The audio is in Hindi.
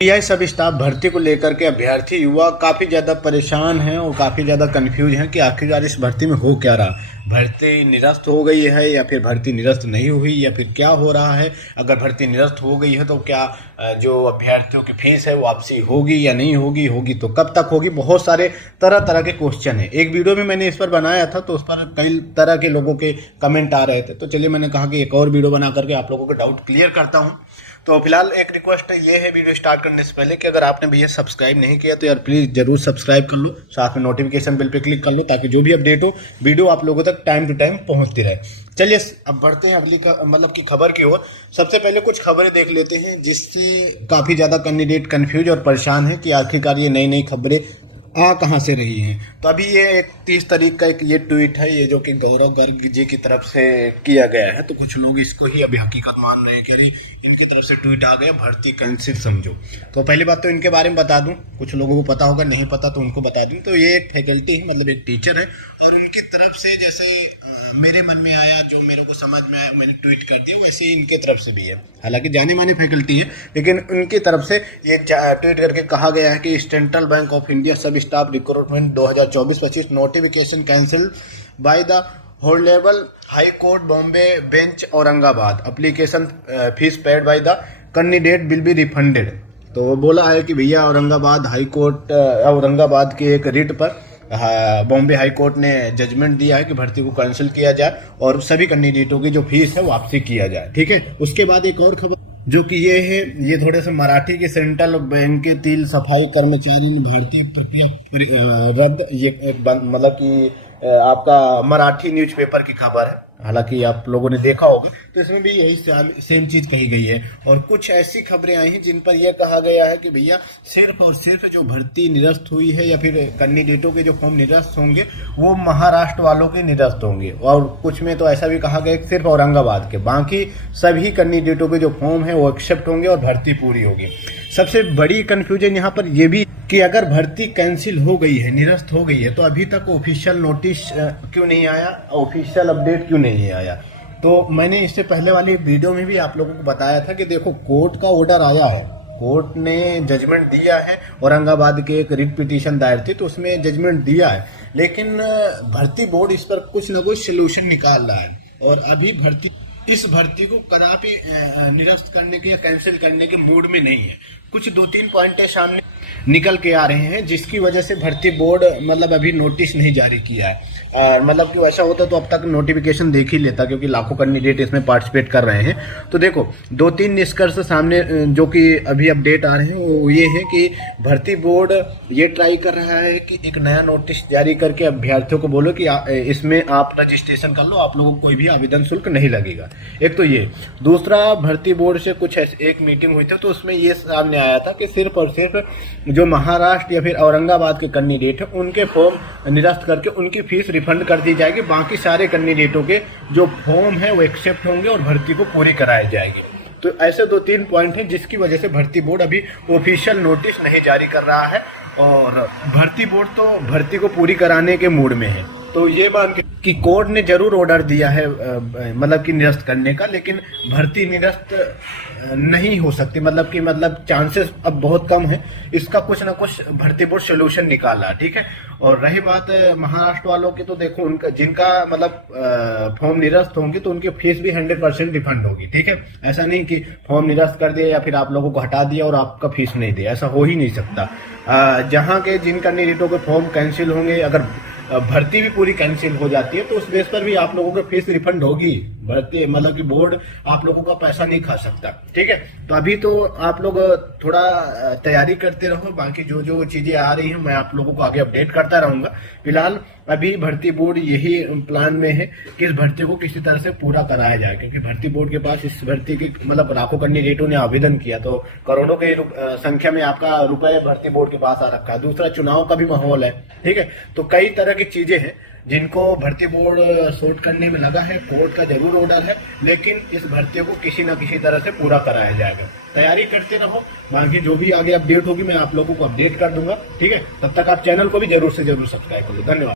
पीआई सब स्टाफ भर्ती को लेकर के अभ्यर्थी युवा काफ़ी ज़्यादा परेशान हैं और काफ़ी ज़्यादा कंफ्यूज हैं कि आखिरकार इस भर्ती में हो क्या रहा। भर्ती निरस्त हो गई है या फिर भर्ती निरस्त नहीं हुई या फिर क्या हो रहा है। अगर भर्ती निरस्त हो गई है तो क्या जो अभ्यर्थियों की फीस है वो वापसी होगी या नहीं होगी, होगी तो कब तक होगी। बहुत सारे तरह तरह के क्वेश्चन हैं। एक वीडियो में मैंने इस पर बनाया था तो उस पर कई तरह के लोगों के कमेंट आ रहे थे, तो चलिए मैंने कहा कि एक और वीडियो बना करके आप लोगों के डाउट क्लियर करता हूँ। तो फिलहाल एक रिक्वेस्ट ये है वीडियो स्टार्ट करने से पहले कि अगर आपने भैया सब्सक्राइब नहीं किया तो यार प्लीज़ जरूर सब्सक्राइब कर लो, साथ में नोटिफिकेशन बेल पे क्लिक कर लो ताकि जो भी अपडेट हो वीडियो आप लोगों तक टाइम टू टाइम पहुंचती रहे। चलिए अब बढ़ते हैं अगली की खबर की ओर। सबसे पहले कुछ खबरें देख लेते हैं जिससे काफ़ी ज़्यादा कैंडिडेट कन्फ्यूज और परेशान है कि आखिरकार ये नई नई खबरें आ कहाँ से रही हैं। तो अभी ये एक 30 तारीख का एक ये ट्वीट है, ये जो कि गौरव गर्ग जी की तरफ से किया गया है। तो कुछ लोग इसको ही अभी हकीकत मान रहे हैं कि अरे इनकी तरफ से ट्वीट आ गया, भर्ती कैंसिल समझो। तो पहली बात तो इनके बारे में बता दूं, कुछ लोगों को पता होगा, नहीं पता तो उनको बता दूं। तो ये एक फैकल्टी है, मतलब एक टीचर है, और उनकी तरफ से जैसे मेरे मन में आया, जो मेरे को समझ में आया, मैंने ट्वीट कर दिया, वैसे ही इनके तरफ से भी है। हालांकि जाने माने फैकल्टी है, लेकिन उनकी तरफ से ये ट्वीट करके कहा गया है कि Central Bank of India sub staff recruitment 2024-25 notification cancel by the honourable High Court Bombay bench Aurangabad. Application fees paid by the candidate will be refunded. तो वो बोला है कि भैया औरंगाबाद हाई कोर्ट औरंगाबाद के एक रिट पर बॉम्बे हाई कोर्ट ने जजमेंट दिया है कि भर्ती को कैंसिल किया जाए और सभी कैंडिडेटों की जो फीस है वापसी किया जाए। ठीक है, उसके बाद एक और खबर जो कि ये है, ये थोड़े से मराठी के सेंट्रल बैंक के 3 सफाई कर्मचारी भारतीय प्रक्रिया रद्द। ये मतलब कि आपका मराठी न्यूज़पेपर की खबर है, हालांकि आप लोगों ने देखा होगा। तो इसमें भी यही सेम चीज कही गई है। और कुछ ऐसी खबरें आई हैं जिन पर यह कहा गया है कि भैया सिर्फ और सिर्फ जो भर्ती निरस्त हुई है या फिर कैंडिडेटों के जो फॉर्म निरस्त होंगे वो महाराष्ट्र वालों के निरस्त होंगे। और कुछ में तो ऐसा भी कहा गया कि सिर्फ औरंगाबाद के, बाकी सभी कैंडिडेटों के जो फॉर्म है वो एक्सेप्ट होंगे और भर्ती पूरी होगी। सबसे बड़ी कंफ्यूजन यहाँ पर यह भी कि अगर भर्ती कैंसिल हो गई है, निरस्त हो गई है, तो अभी तक ऑफिशियल नोटिस क्यों नहीं आया, ऑफिशियल अपडेट क्यों नहीं आया। तो मैंने इससे पहले वाली वीडियो में भी आप लोगों को बताया था कि देखो कोर्ट का ऑर्डर आया है, कोर्ट ने जजमेंट दिया है। औरंगाबाद के एक रिट पिटीशन दायर थी तो उसमें जजमेंट दिया है, लेकिन भर्ती बोर्ड इस पर कुछ न कुछ सोल्यूशन निकाल रहा है और अभी इस भर्ती को कदापि निरस्त करने के या कैंसिल करने के मूड में नहीं है। कुछ 2-3 पॉइंट सामने निकल के आ रहे हैं जिसकी वजह से भर्ती बोर्ड मतलब अभी नोटिस नहीं जारी किया है। मतलब कि ऐसा होता तो अब तक नोटिफिकेशन देख ही लेता, क्योंकि लाखों कैंडिडेट इसमें पार्टिसिपेट कर रहे हैं। तो देखो 2-3 निष्कर्ष सामने जो कि अभी अपडेट आ रहे हैं वो ये है कि भर्ती बोर्ड ये ट्राई कर रहा है कि एक नया नोटिस जारी करके अभ्यर्थियों को बोलो कि इसमें आप रजिस्ट्रेशन कर लो, आप लोगों को कोई भी आवेदन शुल्क नहीं लगेगा। एक तो ये, दूसरा भर्ती बोर्ड से कुछ एक मीटिंग हुई थी तो उसमें ये सामने आया था कि सिर्फ और सिर्फ जो महाराष्ट्र या फिर औरंगाबाद के कैंडिडेट हैं उनके फॉर्म निरस्त करके उनकी फीस रिफंड कर दी जाएगी। बाकी सारे कैंडिडेटों के जो फॉर्म है वो एक्सेप्ट होंगे और भर्ती को पूरी कराई जाएगी। तो ऐसे 2-3 पॉइंट हैं जिसकी वजह से भर्ती बोर्ड अभी ऑफिशियल नोटिस नहीं जारी कर रहा है और भर्ती बोर्ड तो भर्ती को पूरी कराने के मूड में है। तो ये मान कि कोर्ट ने जरूर ऑर्डर दिया है मतलब कि निरस्त करने का, लेकिन भर्ती निरस्त नहीं हो सकती, मतलब चांसेस अब बहुत कम है। इसका कुछ ना कुछ भर्ती बोर्ड सोल्यूशन निकाला। ठीक है, और रही बात महाराष्ट्र वालों की, तो देखो उनका जिनका मतलब फॉर्म निरस्त होंगे तो उनकी फीस भी 100% रिफंड होगी। ठीक है, ऐसा नहीं कि फॉर्म निरस्त कर दिया या फिर आप लोगों को हटा दिया और आपका फीस नहीं दिया, ऐसा हो ही नहीं सकता। जहाँ के जिन कैंडिडेटों के फॉर्म कैंसिल होंगे, अगर भर्ती भी पूरी कैंसिल हो जाती है तो उस बेस पर भी आप लोगों को फीस रिफंड होगी। भर्ती मतलब कि बोर्ड आप लोगों का पैसा नहीं खा सकता। ठीक है, तो अभी तो आप लोग थोड़ा तैयारी करते रहो, बाकी जो जो चीजें आ रही हैं मैं आप लोगों को आगे अपडेट करता रहूंगा। फिलहाल अभी भर्ती बोर्ड यही प्लान में है कि इस भर्ती को किसी तरह से पूरा कराया जाए, क्योंकि भर्ती बोर्ड के पास इस भर्ती के मतलब लाखों कैंडिडेटों ने आवेदन किया, तो करोड़ों के संख्या में आपका रुपए भर्ती बोर्ड के पास आ रखा है। दूसरा चुनाव का भी माहौल है। ठीक है, तो कई तरह की चीजें हैं जिनको भर्ती बोर्ड सॉर्ट करने में लगा है। कोर्ट का जरूर ऑर्डर है, लेकिन इस भर्ती को किसी न किसी तरह से पूरा कराया जाएगा। तैयारी करते रहो, बाकी जो भी आगे अपडेट होगी मैं आप लोगों को अपडेट कर दूंगा। ठीक है, तब तक आप चैनल को भी जरूर से जरूर सब्सक्राइब कर लो। धन्यवाद।